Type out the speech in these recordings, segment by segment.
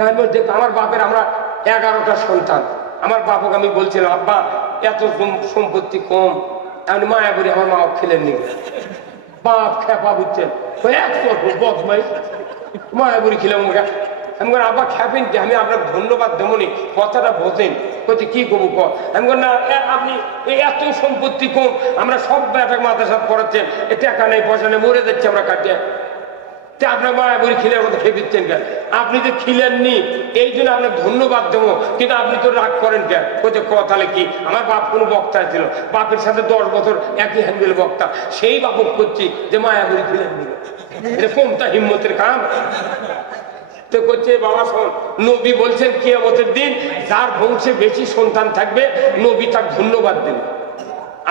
আমি বলছি আমার বাপের আমরা এগারোটা সন্তান। আমার বাপকে আমি বলছিলাম আব্বা এত সম্পত্তি কম। আমি মায়া করি আমার মাও খেলেন নি। বাপ খেপা বুঝছেন। মায়া করি খেলাম ওকে। আমি বলি, আব্বা খেপেন কি? আমি আপনার ধন্যবাদ দেবনি কথাটা বোঝেন। বলছে কি করব ক? আমি বলি, না আপনি এত সম্পত্তি কম। আমরা সব ব্যাটাক মাদ্রাসা পড়াচ্ছেন। এ টাকা নেই পয়সা নেই মরে যাচ্ছে আমরা কাটিয়ে। তা আপনার মায়া বলি খিলের মতো খেয়ে দিচ্ছেন কেন? আপনি যে খিলেননি, এই জন্য আপনার ধন্যবাদ দেবো। কিন্তু আপনি তো রাগ করেন কেন? বলছে, ক, তাহলে কি? আমার বাপ কোনো বক্তা ছিল। বাপের সাথে দশ বছর একই হ্যান্ডেল বক্তা। সেই বাপক করছি যে মায়া বলি খিলেননি। এটা কোনটা হিম্মতের কাম? তো করছে, বাবা, শোন, নবী বলছেন, কিয়ামতের দিন যার বংশে বেশি সন্তান থাকবে, নবী তার ধন্যবাদ দেবে।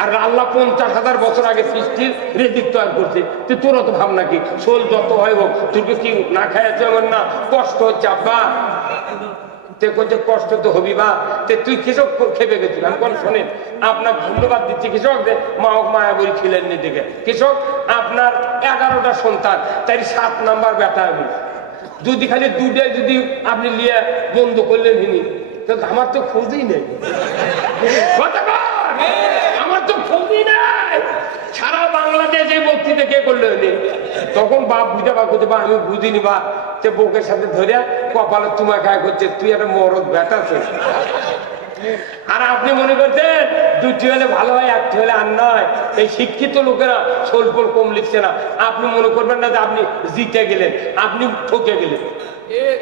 আর আল্লাহ পঞ্চাশ হাজার বছর আগে সৃষ্টির রেদিক তৈরি করছে। তো তোর তো ভাব নাকি? শোল যত হয় হোক তোকে কি না খাইয়াছে আমার না। কষ্ট হচ্ছে, আব্বা। কষ্ট তো হবি বা। তুই কৃষক খেপে আমি কোন শোনেন, আপনার ধন্যবাদ দিচ্ছি কৃষক যে মা মায়া বই খিলেন নি দিকে কৃষক, আপনার এগারোটা সন্তান তাই সাত নাম্বার বেটা আমি। যদি খালি দুটাই যদি আপনি লিয়ে বন্ধ করলেন হিনি তো আমার তো খোঁজই নেই কর। আমার তো খোঁজই নাই সারা বাংলাদেশ কে করলে তখন বাপ বুঝে বা করতে বা আমি বুঝিনি বা সে বউকের সাথে ধরে কপালে তোমার খায় করছে, তুই একটা মরদ বেটাছে আর আপনি মনে করছেন দুটি হলে ভালো হয় একটি হলে আর নয়? এই শিক্ষিত লোকেরা সোলপোল কম লিখছে না। আপনি মনে করবেন না যে আপনি জিতে গেলেন আপনি ঠকে গেলেন।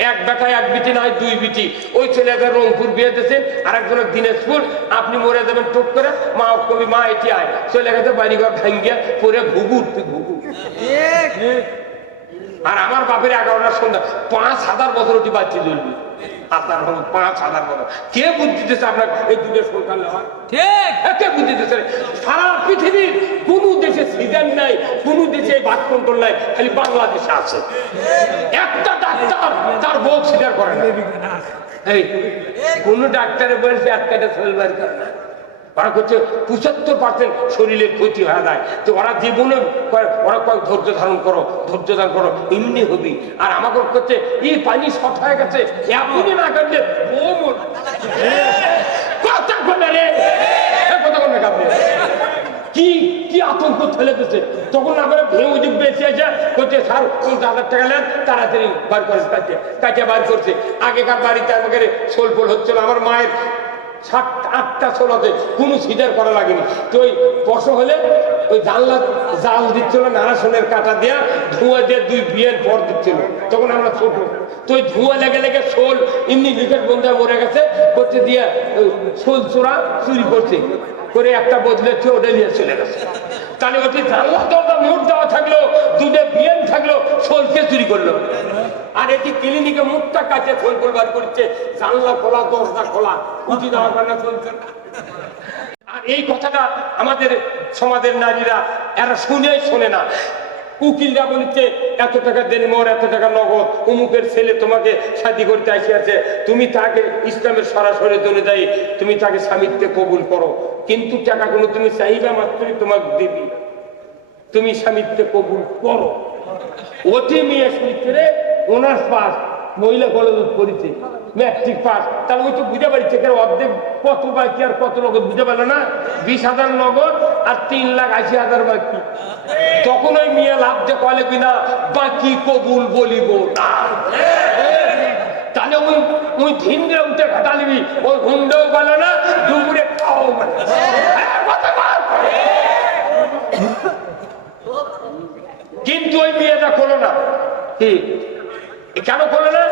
এক বেটায় এক বিটি নয় দুই বিটি। ওই ছেলেটা রংপুর বিয়ে দিয়েছে আর একজনের দিনাজপুর। আপনি মরে যাবেন টুক করে। মা কবি মা এটি আয়। চলে গেছে বাড়িঘর ভাঙ্গিয়া পরে ঘুঘুর তুই ঘুঘু। আর আমার বাপের এগারোটা সন্ধ্যা পাঁচ হাজার বছর ওটি বাচ্চা চলবি আপনার হলো পাঁচ হাজার বছর কে বুদ্ধি দিতেছে আপনার? এই যুগের সরকার নেওয়া। ঠিক কে বুদ্ধি দিতেছে সারা পৃথিবীর কোন দেশে সিজন নাই, কোন দেশে বাদ নাই, খালি বাংলাদেশে আছে। একটা ডাক্তার তার বউ সিজার করে না। এই, কোন ডাক্তারে বলছে একটা চলবার করে না। ওরা করছে পঁচাত্তর পার্সেন্ট শরীরের ক্ষতি হয়ে যায়। তো ওরা জীবনে ওরা কয়েক ধৈর্য ধারণ করো, ধৈর্য ধারণ করো, এমনি হবি। আর আমাকে করছে, এই পানি শর্ট হয়ে গেছে, এখনই না কাটলে ও রে। কাপড়ে কি কি আতঙ্ক দিচ্ছে তখন ভেঙে আছে করছে স্যার টাকা নেন তাড়াতাড়ি বার করে কাটে কাটে বার করছে। আগেকার বাড়িতে আমাকে সোলপোল হচ্ছিল, আমার মায়ের আটটা ছোলাতে কোনো সিজার করা লাগেনি। তো ওই বস হলে ওই জানলা, জাল দিচ্ছিল, নারাসনের কাটা দিয়া ধোঁয়া দিয়ে দুই বিয়ের পর দিচ্ছিল। তখন আমরা ছোট। তো ওই ধোঁয়া লেগে লেগে শোল এমনি লিকেট বন্ধে মরে গেছে, করছে দিয়ে শোল চোরা চুরি করছে। করে একটা বদলেছে ওটা নিয়ে চলে গেছে। তাহলে ওটি জানলা দরজা মুখ দেওয়া থাকল, দুটো বিয়েন থাকল, শোলকে চুরি করল। আর এটি ক্লিনিকে মুখটা কাছে ফোন করবার করছে, জানলা খোলা, দরজা খোলা উঠি দেওয়ার কারণে চলছে না। আর এই কথাটা আমাদের সমাজের নারীরা, এরা শুনে শোনে না। উকিলরা বলছে, এত টাকা দেন মোর, এত টাকা নগদ। অমুকের ছেলে তোমাকে শাদি করতে আসিয়াছে। তুমি তাকে ইসলামের সরাসরি অনুযায়ী তুমি তাকে স্বামীত্বে কবুল করো। কিন্তু টাকাগুলো তুমি চাইবা মাত্রই তোমাকে দিবি। তুমি স্বামীত্বে কবুল করো। ওটি মেয়ে শুনছে অনার্স পাস মহিলা কলেজ পড়েছে ম্যাট্রিক পাস তাহলে ওই তো বুঝে পারছে কেন অর্ধেক কত বাকি আর কত নগদ বুঝে পারল না? বিশ হাজার নগদ আর তিন লাখ আশি হাজার বাকি। তখন ওই মেয়ে লাভ যে কলে কিনা বাকি কবুল বলিব তাহলে ওই ওই ভিন্ডে উঠে ঘাটা নিবি ওই হুন্ডেও গেল না, দুপুরে খাও কিন্তু ওই মেয়েটা করল না। কি? এ কেন করলেন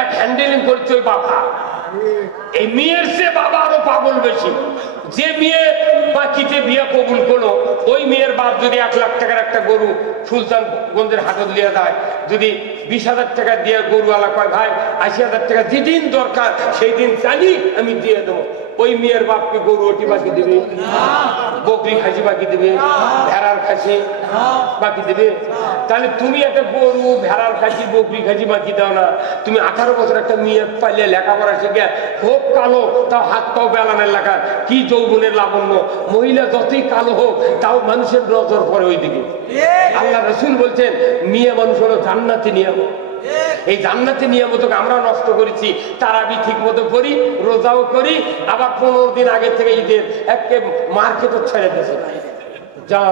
এক হ্যান্ডেলিং করছে ওই বাবা। এই মেয়ের সে বাবা আরও পাগল বেশি। যে মেয়ে বাকিতে বিয়ে কবুল করল, ওই মেয়ের বাপ যদি এক লাখ টাকার একটা গরু সুলতানগঞ্জের হাটত দিয়ে দেয়, যদি বিশ হাজার টাকা দিয়ে গরুওয়ালা কয়, ভাই, আশি হাজার টাকা যেদিন দরকার সেই দিন চালি, আমি দিয়ে দেবো। ওই মেয়ের বাপকে গরু ওটি বাকি দেবে বকরি খাসি বাকি দেবে ভেড়ার খাসি বাকি দেবে। তাহলে তুমি একটা গরু ভেড়ার খাসি বকরি খাসি বাকি দাও না। তুমি আঠারো বছর একটা মেয়ে পাইলে লেখাপড়া শিখে হোক কালো তাও হাত পাও বেলানের লেখা কি যৌবনের লাবণ্য। মহিলা যতই কালো হোক তাও মানুষের নজর পড়ে ওই দিকে আল্লাহ রসুল বলছেন মেয়ে মানুষ হলো জান্নাতি নিয়ম এই জান্নাতে নিয়মিত আমরা নষ্ট করেছি তারাবি ঠিক মতো করি রোজাও করি আবার পনেরো দিন আগে থেকে ঈদের একে মার্কেটও ছেড়ে দিয়েছে যা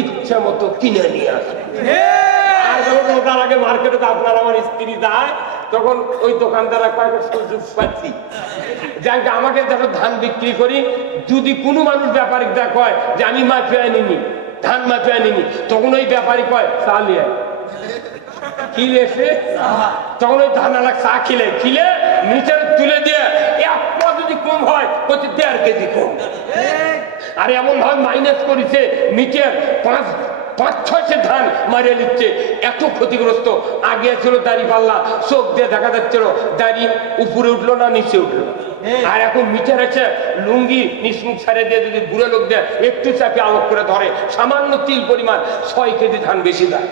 ইচ্ছা মতো কিনে নিয়ে আসে। আর যখন রোজার আগে মার্কেটে তো আপনার আমার স্ত্রী যায় তখন ওই কয়েকটা সুযোগ পাচ্ছি। যাই আমাকে দেখো ধান বিক্রি করি যদি কোনো মানুষ ব্যাপারিক দেখ হয় যে আমি মাপে আনিনি ধান মাপে নিনি তখন ওই ব্যাপারী কয় চালিয়ে কি লেছে তখন ওই ধান আলা চা খিলে খিলে নিচে তুলে দিয়ে এক পা যদি কম হয় হচ্ছে দেড় কেজি কম। আর এমন ভাবে মাইনাস করেছে নিচের পাঁচ পাঁচ ছয়শে ধান মারিয়ে নিচ্ছে। এত ক্ষতিগ্রস্ত। আগে ছিল দাড়ি পাল্লা চোখ দিয়ে দেখা যাচ্ছিল দাড়ি উপরে উঠল না নিচে উঠল না। আর এখন মিটার আছে লুঙ্গি নিসমুখ ছাড়ে দিয়ে যদি বুড়ো লোক দেয় একটু চাপে আলোক করে ধরে সামান্য তিল পরিমাণ ছয় কেজি ধান বেশি দেয়।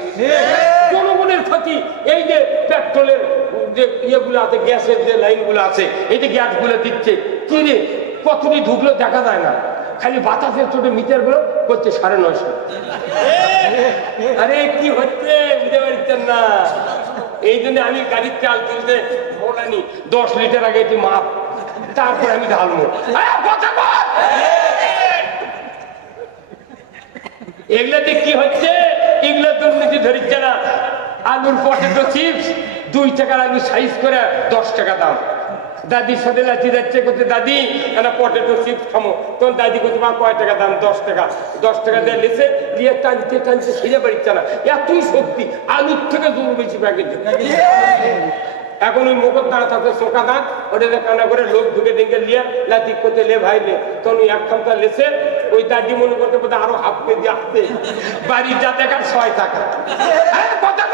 জনগণের ক্ষতি, এই যে পেট্রোলের যে ইয়েগুলো আছে, গ্যাসের যে লাইনগুলো আছে, এই যে গ্যাসগুলো দিচ্ছে, কি রে? কতটি ঢুকলো দেখা যায় না। খালি বাতাসের ছোট মিটারগুলো করছে সাড়ে নয়শো। আরে, কি হচ্ছে? বুঝতে পারছেন না। এই জন্য আমি গাড়ির চাল তুলতে বলানি, দশ লিটার আগে এটি মাপ, তারপরে আমি ঢালবো! এগুলাতে কি হচ্ছে? এগুলো দুর্নীতি ধরিচ্ছে না। আলুর পটেটো চিপস। দুই টাকার আলু সাইজ করে দশ টাকা দাম। দাদির সাথে লাচি যাচ্ছে করতে দাদি একটা পটেটো চিপস খামো। তখন দাদি করতে মা, কয় টাকা দাম? দশ টাকা। দশ টাকা দিয়ে লিখে দিয়ে টানতে টানতে সিজে পারিচ্ছে না এতই শক্তি আলুর থেকে দূর বেশি প্যাকেট এখন ওই মুখর দাঁড়া থাকে চোখা দাঁত ওটাতে কানা করে লোক ঢুকে ডেঙ্গে লিয়ে লাতি করতে লে ভাই লে? তখন ওই এক খামটা লেসে ওই দাদি মনে করতে বোধ আরও হাফ কেজি আসতে বাড়ির যা দেখার ছয় টাকা। কথা বল!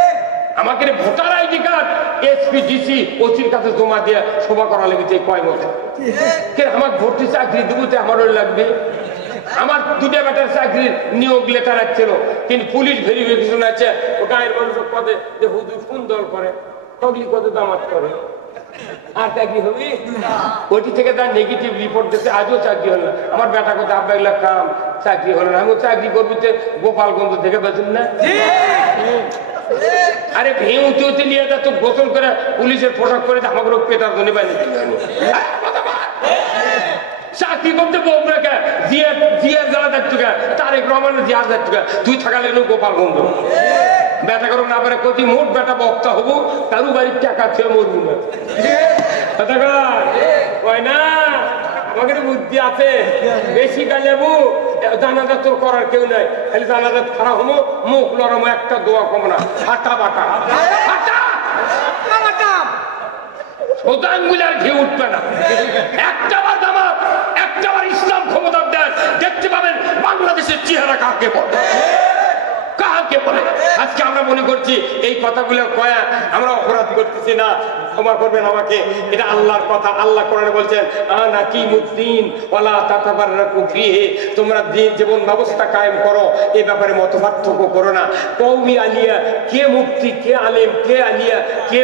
আমাকে voter ID card, SP, DC, ওসির কাছে জমা দিয়ে শোভা করা লেগেছে কয় মতো কে আমার ভর্তি চাকরি দেবতে আমারও লাগবে? আমার দুটা বেটার চাকরির নিয়োগ লেটার আসছিল, কিন্তু পুলিশ ভেরিফিকেশন আছে ওটা এর মানুষ পদে যে হুদুর কোন দল করে, তগলি কত দামাত করে। আর হবে? থেকে তার নেগেটিভ রিপোর্ট দিতে আজও চাকরি হলো না। আমার বেটা কাম, চাকরি হলো না। আমি চাকরি করব গোপালগঞ্জ থেকে বেছেন না? আরে ভেঙে উঠে উঠে নিয়ে যা তো গোসল করে পুলিশের পোশাক করে আমাকে পেটার জন্য বানিয়ে তুই গোপালগঞ্জ বেটা না পারে মোট বেটা বক্তা হব কারু বাড়ির টাকা বেশি জানাজা তোর করার কেউ নাই। খালি জানাজা খারাপ হব মুখ লড়ামো একটা দোয়া কম না। হাটা বাটা। সোজা আঙ্গুলে আর ঘি উঠবে না। একটা বার জামাত একটা ইসলাম ক্ষমতার দেন দেখতে বাংলাদেশের চেহারা কাকে বলে? কাকে বলে? আজকে আমরা মনে করছি, এই কথাগুলো কয়া আমরা অপরাধ করতেছি না। ক্ষমা করবেন আমাকে। এটা আল্লাহর কথা। আল্লাহ কোরআনে বলছেন, আনা কি মুদ্দিন ওয়ালা তাতাবাররাকু ফিহি। তোমরা দিন জীবন ব্যবস্থা কায়েম করো। এই ব্যাপারে মত পার্থক্য করো না। কওমি আলিয়া, কে মুক্তি কে আলেম, কে আলিয়া, কে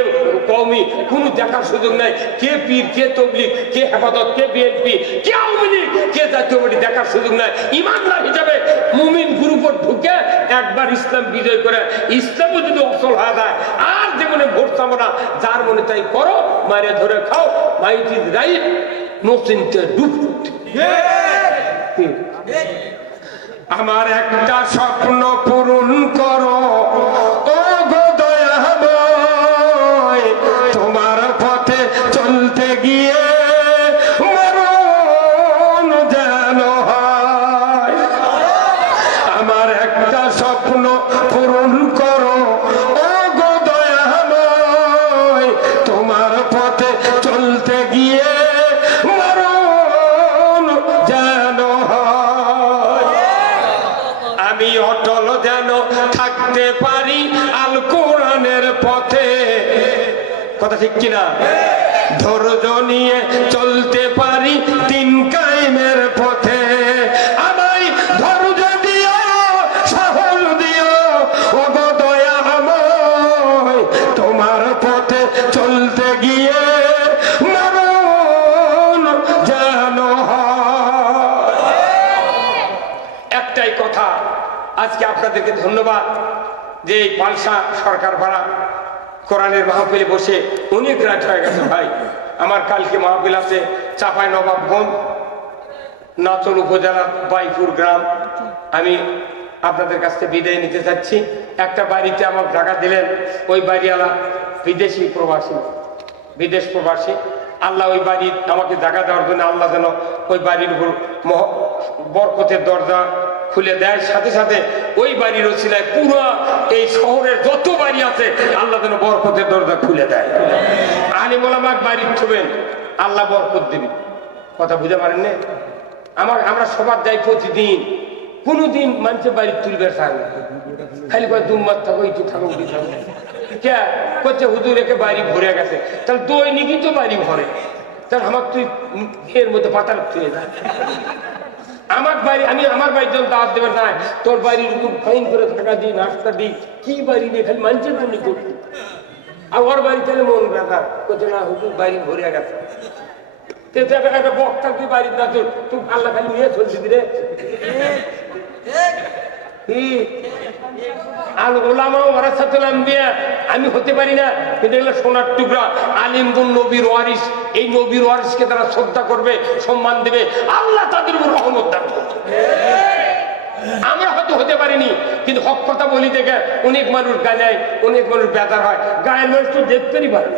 কওমি, কোনো দেখার সুযোগ নাই। কে পীর, কে তবলিগ, কে হেফাজত, কে বিএনপি, কে আওয়ামী লীগ, কে জাতীয় পার্টি, দেখার সুযোগ নাই। ইমানদার হিসাবে মুমিন গ্রুপে ঢুকে একবার ইসলাম বিজয় করে। ইসলামও যদি অসল হয়ে যায়, আর জীবনে ভোট চাবো না। যার মনে তাই করো মারে ধরে খাও মাইট ইজ রাইট নো চিন্তা ডুব আমার একটা স্বপ্ন থাকতে পারি আল কোরআনের পথে। কথা ঠিক কিনা? ধৈর্য নিয়ে চলতে পারি তিন কাইমের পথে। তোমার পথে চলতে গিয়ে একটাই কথা, আজকে আপনাদেরকে ধন্যবাদ। যে এই পালসা সরকার ভাড়া কোরআনের মাহফিলে বসে অনেক রাত হয়ে গেছে ভাই। আমার কালকে মাহফিল আছে, চাপাই নবাবগঞ্জ নাচল উপজেলা, বাইপুর গ্রাম। আমি আপনাদের কাছ থেকে বিদায় নিতে চাচ্ছি। একটা বাড়িতে আমার জায়গা দিলেন, ওই বাড়িওয়ালা বিদেশি প্রবাসী, বিদেশ প্রবাসী। আল্লাহ ওই বাড়ি আমাকে জায়গা দেওয়ার জন্য আল্লাহ যেন ওই বাড়ির উপর বরকতের দরজা খুলে দেয়। সাথে সাথে ওই বাড়ির ওসিলায় পুরো এই শহরের যত বাড়ি আছে, আল্লাহ যেন বরকতের দরজা খুলে দেয়। আলিমুলামাক বাড়ির ছবেন আল্লাহ বরকত দেবে কথা বুঝতে পারেন না? আমার আমরা সবার যাই প্রতিদিন। কোনোদিন মানুষের বাড়ি তুলবে না। খালি কয় দুমার থাকো, একটু থাকো উঠি থাকো। কে? করছে হুজুর, একে বাড়ি ভরে গেছে। তাহলে দৈনিকই তো বাড়ি ভরে। তাহলে আমার তুই এর মধ্যে পাতাল তুলে যা। আমার বাড়ি আমি আমার বাড়ির জন্য দাঁত দেবে না তোর বাড়ির উপর ফাইন করে থাকা দিই নাস্তা দিই কি বাড়ি দিয়ে খালি মানুষের জন্য করবি আর ওর বাড়ি তাহলে মন ব্যথা। করছে না হুজুর, বাড়ি ভরে গেছে। একটা বক্তা তুই বাড়ির না তোর তুই আল্লাহ খালি নিয়ে চলছি রে? আল আমি হতে পারি না। কিন্তু এগুলো সোনার টুকরা। আলিমগুন নবীর ওয়ারিস এই নবীর ওয়ারিসকে তারা শ্রদ্ধা করবে, সম্মান দেবে। আল্লাহ তাদের উপর রহমত দান আমরা হয়তো হতে পারিনি, কিন্তু হক কথা বলি দেখে অনেক মানুষ গায়ে অনেক মানুষ বেদার হয়। গায়ের মানুষ তো দেখতেই পারে।